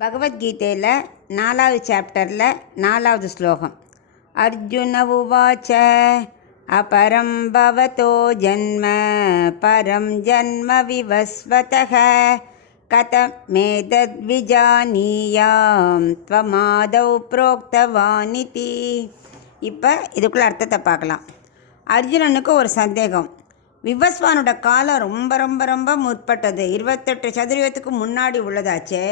பகவத்கீதையில் 4வது சாப்டரில் 4வது ஸ்லோகம். அர்ஜுன உவாச்ச அபரம் பவதோ ஜன்ம பரம் ஜன்ம விவஸ்வதः கதமேதத் விஜானீயாம் த்வமாதௌ ப்ரோக்தவானிதி. இப்போ இதுக்குள்ள அர்த்தத்தை பார்க்கலாம். அர்ஜுனனுக்கு ஒரு சந்தேகம். விவஸ்வானோட காலம் ரொம்ப ரொம்ப ரொம்ப முற்பட்டது, 28 சதுரயுகத்துக்கு முன்னாடி உள்ளதாச்சு.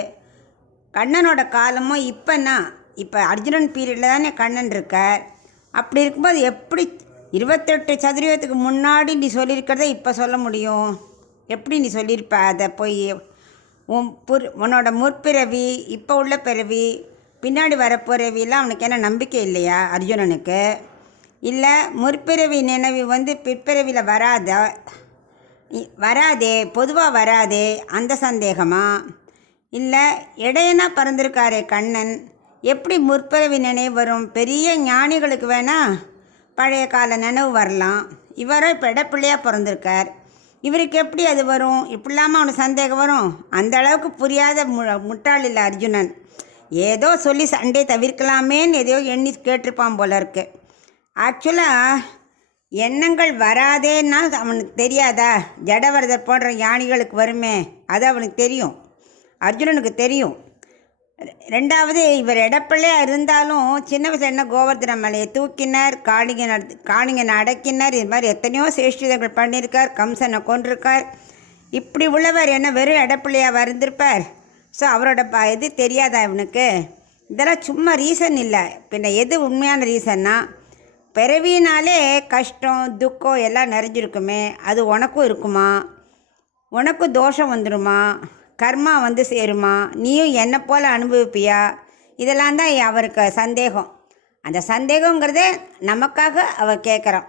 கண்ணனோட காலமும் இப்போ அர்ஜுனன் பீரியடில் தானே கண்ணன் இருக்கார். அப்படி இருக்கும்போது எப்படி 28 சதுரயுகத்துக்கு முன்னாடி நீ சொல்லியிருக்கிறத இப்போ சொல்ல முடியும்? எப்படி நீ சொல்லியிருப்ப? அதை போய் உன்னோட முற்பிறவி, இப்போ உள்ள பிறவி, பின்னாடி வர பிறவிலாம் அவனுக்கு என்ன நம்பிக்கை இல்லையா அர்ஜுனனுக்கு? இல்லை முற்பிறவி நினைவு பிற்பிறவியில் வராதே, பொதுவாக வராதே, அந்த சந்தேகமா? இல்லை இடையனா பறந்திருக்காரே கண்ணன், எப்படி முற்பிறவி நினைவு வரும்? பெரிய ஞானிகளுக்கு வேணால் பழைய கால நினைவு வரலாம். இவரோ இப்போ இடப்பிள்ளையாக பிறந்திருக்கார், இவருக்கு எப்படி அது வரும்? இப்படிலாமல் அவனுக்கு சந்தேகம் வரும்? அந்த அளவுக்கு புரியாத முட்டாள் இல்லை அர்ஜுனன். ஏதோ சொல்லி சண்டை தவிர்க்கலாமேன்னு எதையோ எண்ணி கேட்டிருப்பான் போல இருக்கு. ஆக்சுவலாக எண்ணங்கள் வராதேன்னா அவனுக்கு தெரியாதா? ஜடவரதர் போன்ற ஞானிகளுக்கு வருமே, அது அவனுக்கு தெரியும், அர்ஜுனனுக்கு தெரியும். ரெண்டாவது, இவர் இடப்பிள்ளையாக இருந்தாலும் சின்ன வயசில் என்ன கோவர்தன மலையை தூக்கினார், காளிங்கனை அடக்கினார், இது மாதிரி எத்தனையோ சேஷ்டிதங்கள் பண்ணியிருக்கார், கம்சனை கொண்டிருக்கார். இப்படி உள்ளவர் என்ன வெறும் இடப்பிள்ளையாக வருந்திருப்பார்? ஸோ அவரோட இது தெரியாதா இவனுக்கு? இதெல்லாம் சும்மா ரீசன் இல்லை. பின்ன எது உண்மையான ரீசன்னா, பிறவினாலே கஷ்டம் துக்கம் எல்லாம் நிறைஞ்சிருக்குமே, அது உனக்கும் இருக்குமா? உனக்கும் தோஷம் வந்துடுமா? கர்மா சேருமா? நீயும் என்னை போல் அனுபவிப்பியா? இதெல்லாம் தான் அவருக்கு சந்தேகம். அந்த சந்தேகங்கிறதே நமக்காக அவர் கேட்குறான்.